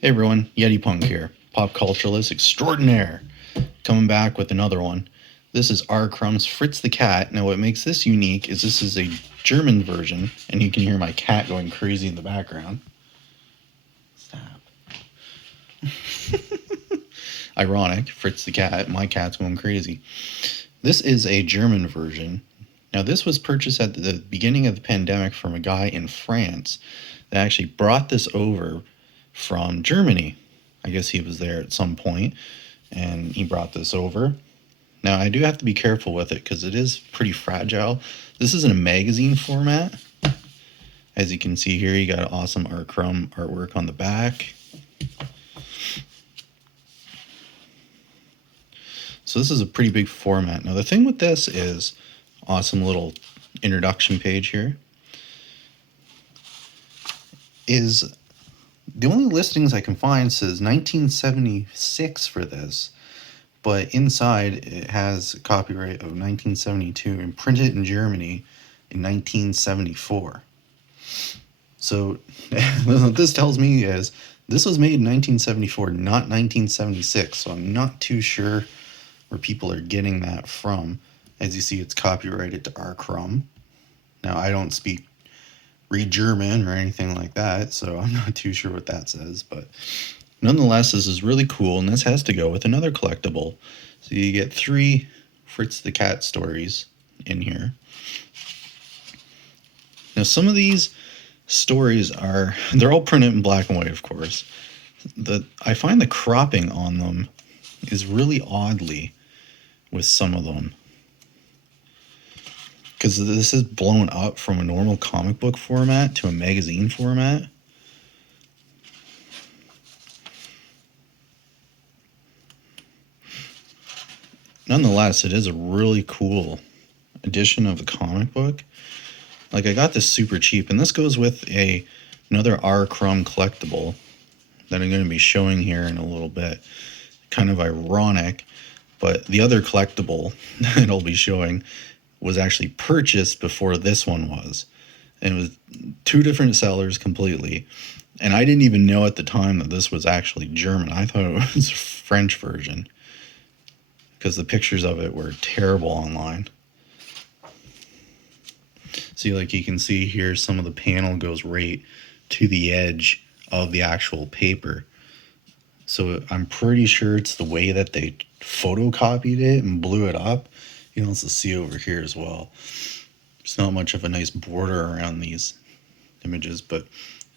Hey everyone, Yeti Punk here, pop culturalist extraordinaire, coming back with another one. This is R. Crumb's Fritz the Cat. Now, what makes this unique is this is a German version, and you can hear my cat going crazy in the background. Stop. Ironic, Fritz the Cat, my cat's going crazy. This is a German version. Now, this was purchased at the beginning of the pandemic from a guy in France that actually brought this over from Germany. I guess he was there at some point and he brought this over. Now, I do have to be careful with it because it is pretty fragile. This is in a magazine format. As you can see here, you got awesome Art Crumb artwork on the back. So this is a pretty big format. Now, the thing with this is awesome little introduction page here is the only listings I can find says 1976 for this, but inside it has a copyright of 1972 and printed in Germany in 1974. So what this tells me is this was made in 1974, not 1976. So I'm not too sure where people are getting that from. As you see, it's copyrighted to R. Crumb. Now, I don't read German or anything like that, so I'm not too sure what that says, but nonetheless, this is really cool, and this has to go with another collectible. So you get 3 Fritz the Cat stories in here. Now, some of these stories they're all printed in black and white, of course. I find the cropping on them is really oddly with some of them, because this is blown up from a normal comic book format to a magazine format. Nonetheless, it is a really cool edition of the comic book. Like, I got this super cheap, and this goes with another R. Crumb collectible that I'm going to be showing here in a little bit. Kind of ironic, but the other collectible that I'll be showing was actually purchased before this one was. And it was 2 different sellers completely. And I didn't even know at the time that this was actually German. I thought it was a French version, because the pictures of it were terrible online. See, like you can see here, some of the panel goes right to the edge of the actual paper. So I'm pretty sure it's the way that they photocopied it and blew it up. You can also see over here as well. There's not much of a nice border around these images, but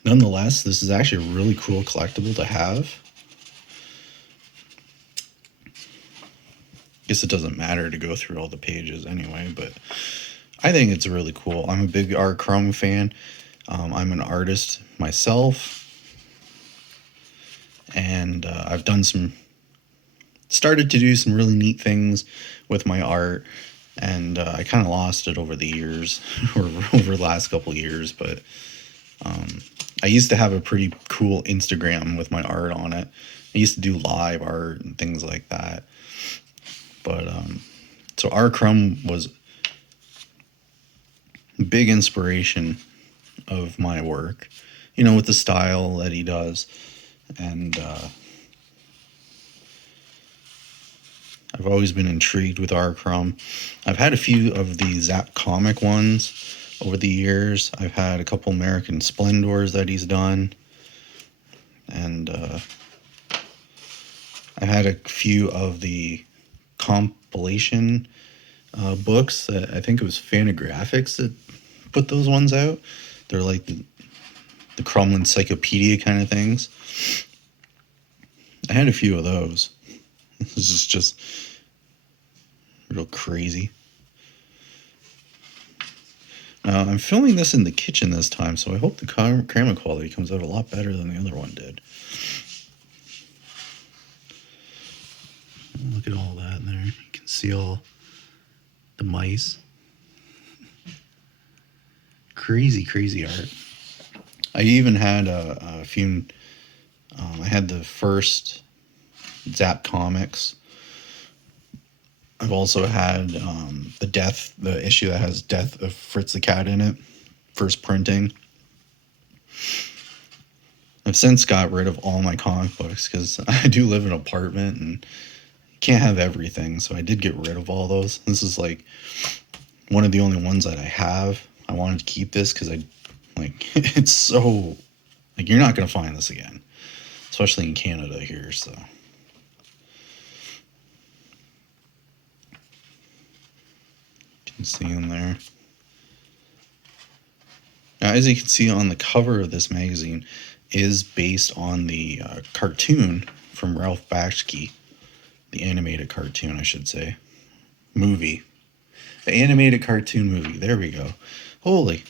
nonetheless, this is actually a really cool collectible to have. Guess it doesn't matter to go through all the pages anyway, but I think it's really cool. I'm a big R. Crumb fan. I'm an artist myself, and I've started to do some really neat things with my art, and I kind of lost it over the years, or over the last couple of years, but I used to have a pretty cool Instagram with my art on it. I used to do live art and things like that. But so R. Crumb was a big inspiration of my work, with the style that he does. And I've always been intrigued with R. Crumb. I've had a few of the Zap comic ones over the years. I've had a couple American Splendors that he's done. And I had a few of the compilation books that I think it was Fantagraphics that put those ones out. They're like the Crumb Encyclopedia kind of things. I had a few of those. This is just real crazy. I'm filming this in the kitchen this time, so I hope the camera quality comes out a lot better than the other one did. Look at all that in there. You can see all the mice. Crazy, crazy art. I even had a few. I had the first Zap comics. I've also had the issue that has Death of Fritz the Cat in it, first printing. I've since got rid of all my comic books because I do live in an apartment and can't have everything. So I did get rid of all those. This is like one of the only ones that I have. I wanted to keep this because I like it's so like you're not gonna find this again, especially in Canada here. So you can see in there. Now, as you can see on the cover of this magazine, is based on the cartoon from Ralph Bakshi, the animated cartoon, I should say, movie. The animated cartoon movie. There we go. Holy,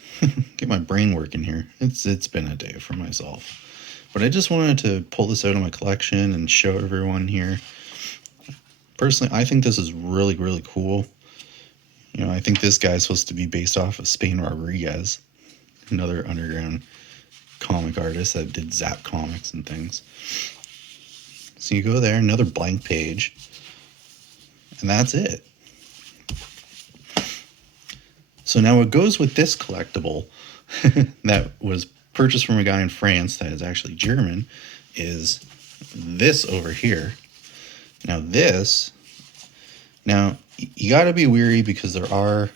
get my brain working here. It's been a day for myself. But I just wanted to pull this out of my collection and show everyone here. Personally, I think this is really, really cool. You know, I think this guy's supposed to be based off of Spain Rodriguez, another underground comic artist that did Zap comics and things. So you go there, another blank page, and that's it. So now what goes with this collectible that was purchased from a guy in France that is actually German is this over here. Now you got to be weary because there are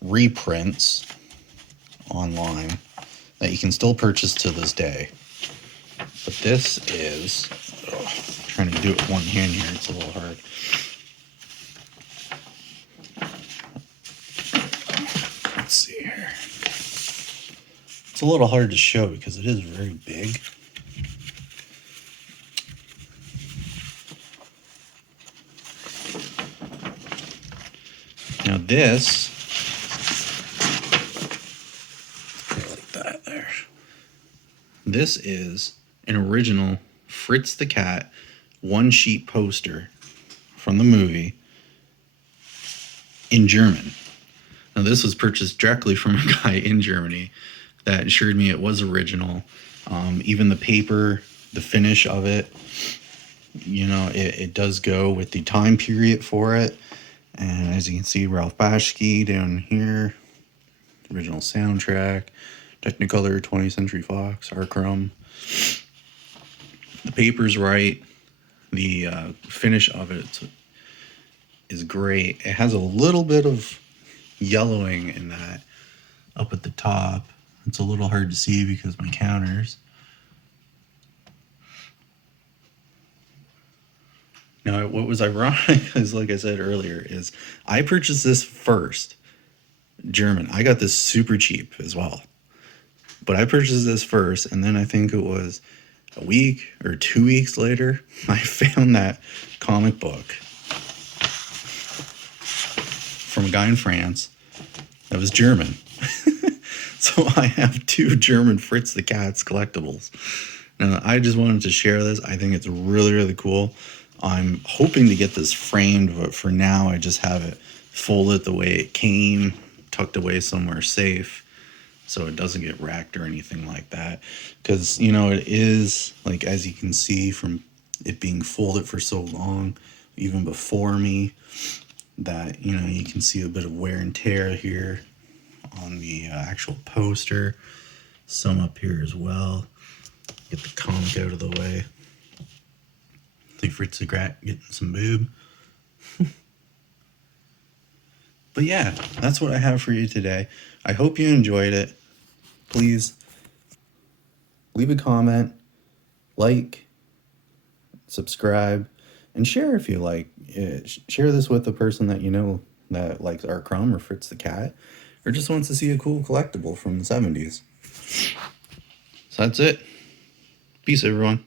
reprints online that you can still purchase to this day. But this is, trying to do it with one hand here, it's a little hard. Let's see here. It's a little hard to show because it is very big. Now this, like that there. This is an original Fritz the Cat one-sheet poster from the movie in German. Now this was purchased directly from a guy in Germany that assured me it was original. Even the paper, the finish of it, you know, it does go with the time period for it. And as you can see, Ralph Bakshi down here, original soundtrack, Technicolor, 20th Century Fox, Robert Crumb. The paper's right. The finish of it is great. It has a little bit of yellowing in that up at the top. It's a little hard to see because of my counters. Now, what was ironic is, like I said earlier, is I purchased this first, German. I got this super cheap as well. But I purchased this first, and then I think it was a week or 2 weeks later, I found that comic book from a guy in France that was German. So I have 2 German Fritz the Cat's collectibles. Now, I just wanted to share this. I think it's really, really cool. I'm hoping to get this framed, but for now I just have it folded the way it came, tucked away somewhere safe, so it doesn't get wrecked or anything like that. Because, you know, it is, like, as you can see from it being folded for so long, even before me, that, you know, you can see a bit of wear and tear here on the actual poster. Some up here as well. Get the comic out of the way. I think Fritz the Cat getting some boob. But yeah, that's what I have for you today. I hope you enjoyed it. Please leave a comment, like, subscribe, and share if you like. Share this with a person that you know that likes Art Crumb or Fritz the Cat, or just wants to see a cool collectible from the 70s. So that's it. Peace, everyone.